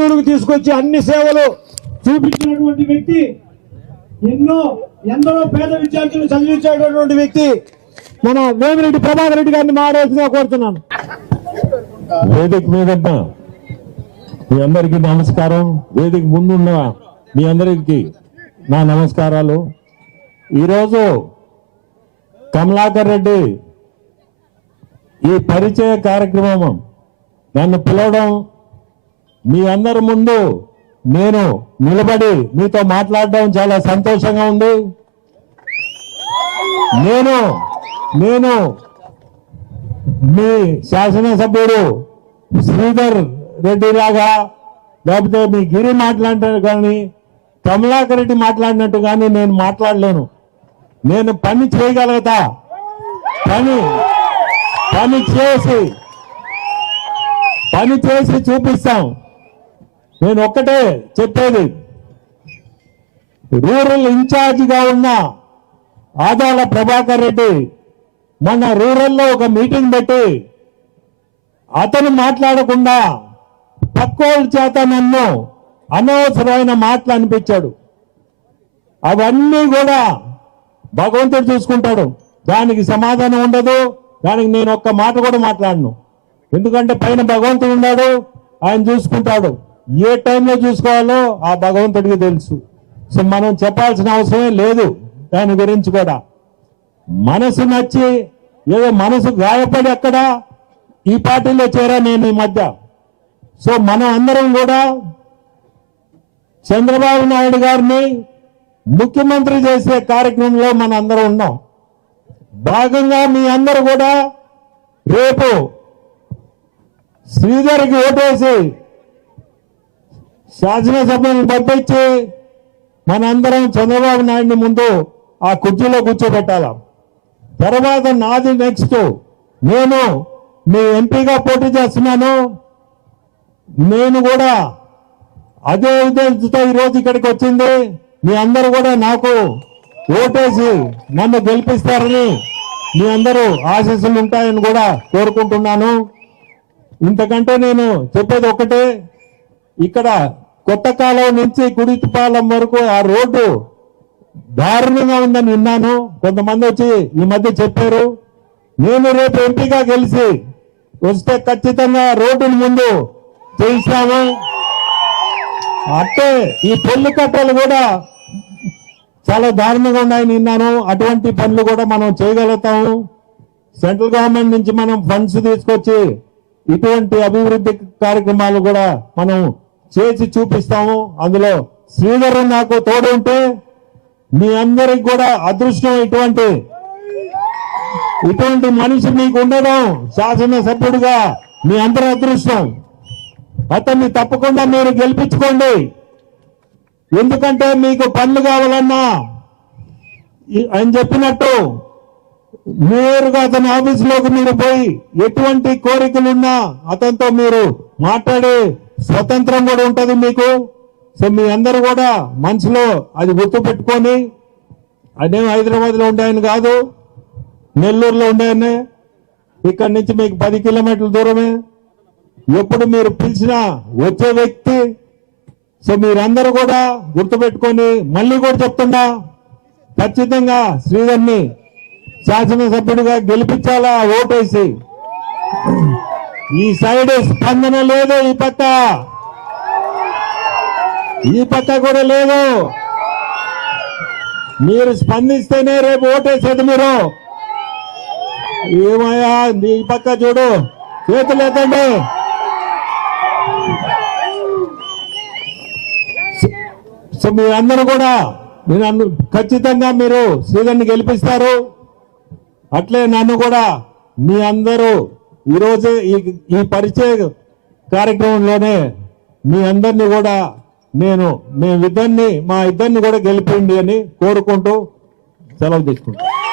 కర్నూలుకు తీసుకొచ్చి అన్ని సేవలు చూపించినటువంటి వ్యక్తి ఎన్నో ఎందరో పేద విద్యార్థులు చదివించేటటువంటి వ్యక్తి మన వేమిరెడ్డి ప్రభాకర్ రెడ్డి గారిని మాట్లాడుతున్నా కోరుతున్నాను వేదిక మీదమ్మా మీ అందరికి నమస్కారం వేదిక ముందున్న మీ అందరికి నా నమస్కారాలు ఈరోజు కమలాకర్ రెడ్డి ఈ పరిచయ కార్యక్రమం నన్ను పిలవడం మీ అందరి ముందు నేను నిలబడి మీతో మాట్లాడడం చాలా సంతోషంగా ఉంది నేను నేను మీ శాసనసభ్యుడు శ్రీధర్ రెడ్డి లాగా లేకపోతే మీ గిరి మాట్లాడినట్టు కానీ కమలాకర్ రెడ్డి మాట్లాడినట్టు కానీ నేను మాట్లాడలేను నేను పని చేయగలుగుతా పని పని చేసి పని చేసి చూపిస్తాం నేను ఒక్కటే చెప్పేది రూరల్ ఇన్ఛార్జిగా ఉన్న ఆదాల ప్రభాకర్ రెడ్డి మొన్న రూరల్లో ఒక మీటింగ్ పెట్టి అతను మాట్లాడకుండా తక్కువ చేత నన్ను అనవసరమైన మాటలు అనిపించాడు అవన్నీ కూడా భగవంతుడు చూసుకుంటాడు దానికి సమాధానం ఉండదు దానికి నేను ఒక్క మాట కూడా మాట్లాడను ఎందుకంటే పైన భగవంతుడు ఉన్నాడు ఆయన చూసుకుంటాడు ఏ టైంలో చూసుకోవాలో ఆ భగవంతుడికి తెలుసు సో మనం చెప్పాల్సిన అవసరం లేదు దాని గురించి కూడా మనసు నచ్చి ఏదో మనసు గాయపడి ఎక్కడ ఈ పార్టీలో చేరా నేను ఈ మధ్య సో మనం అందరం కూడా చంద్రబాబు నాయుడు గారిని ముఖ్యమంత్రి చేసే కార్యక్రమంలో మన అందరం ఉన్నాం భాగంగా మీ అందరు కూడా రేపు శ్రీధర్కి ఓటేసి శాసనసభను పంపించి మనందరం చంద్రబాబు నాయుడిని ముందు ఆ కుర్చీలో కూర్చోబెట్టాల తర్వాత నాది నెక్స్ట్ నేను మీ ఎంపీగా పోటీ చేస్తున్నాను నేను కూడా అదే ఉద్దేశంతో ఈరోజు ఇక్కడికి వచ్చింది మీ అందరూ కూడా నాకు ఓటేసి నన్ను గెలిపిస్తారని మీ అందరూ ఆశీస్సులు ఉంటాయని కూడా కోరుకుంటున్నాను ఇంతకంటే నేను చెప్పేది ఒకటే ఇక్కడ కొత్త కాలం నుంచి గుడిపాలెం వరకు ఆ రోడ్డు దారుణంగా ఉందని విన్నాను కొంతమంది వచ్చి ఈ మధ్య చెప్పారు నేను రేపు ఎంపీగా గెలిచి వస్తే ఖచ్చితంగా రోడ్డుని ముందు చేయిస్తాము అంటే ఈ పెళ్లి కట్టలు కూడా చాలా దారుణంగా ఉన్నాయని విన్నాను అటువంటి పనులు కూడా మనం చేయగలుగుతాము సెంట్రల్ గవర్నమెంట్ నుంచి మనం ఫండ్స్ తీసుకొచ్చి ఇటువంటి అభివృద్ధి కార్యక్రమాలు కూడా మనం చేసి చూపిస్తాము అందులో శ్రీధర్ నాకు తోడుంటే మీ అందరికి కూడా అదృష్టం ఇటువంటి ఇటువంటి మనిషి మీకు ఉండడం శాసనసభ్యుడిగా మీ అందరి అదృష్టం అతన్ని తప్పకుండా మీరు గెలిపించుకోండి ఎందుకంటే మీకు పనులు కావాలన్నా అని చెప్పినట్టు నేరుగా అతని ఆఫీసులోకి మీరు పోయి ఎటువంటి కోరికలున్నా అతనితో మీరు మాట్లాడి స్వతంత్రం కూడా ఉంటుంది మీకు సో మీ అందరు కూడా మనసులో అది గుర్తుపెట్టుకొని అదేం హైదరాబాద్లో ఉండాయని కాదు నెల్లూరులో ఉండేయనే ఇక్కడి నుంచి మీకు పది కిలోమీటర్ల దూరమే ఎప్పుడు మీరు పిలిచినా వచ్చే వ్యక్తి సో మీరందరూ కూడా గుర్తుపెట్టుకొని మళ్ళీ కూడా చెప్తున్నా ఖచ్చితంగా శ్రీధర్ని శాసనసభ్యుడిగా గెలిపించాలా ఓటేసి ఈ సైడ్ స్పందన లేదు ఈ పట్ట ఈ పట్ట కూడా లేదు మీరు స్పందిస్తేనే రేపు ఓటేసేది మీరు ఏమయ్యా ఈ పక్క చూడు చేతులు ఎత్తండి సో మీరందరూ కూడా నేను ఖచ్చితంగా మీరు శ్రీధర్ని గెలిపిస్తారు అట్లే నన్ను కూడా మీ అందరూ ఈరోజు ఈ ఈ పరిచయ కార్యక్రమంలోనే మీ అందరినీ కూడా నేను మేమిద్దరిని మా ఇద్దరిని కూడా గెలిపిండి అని కోరుకుంటూ సెలవు తీసుకుంటాను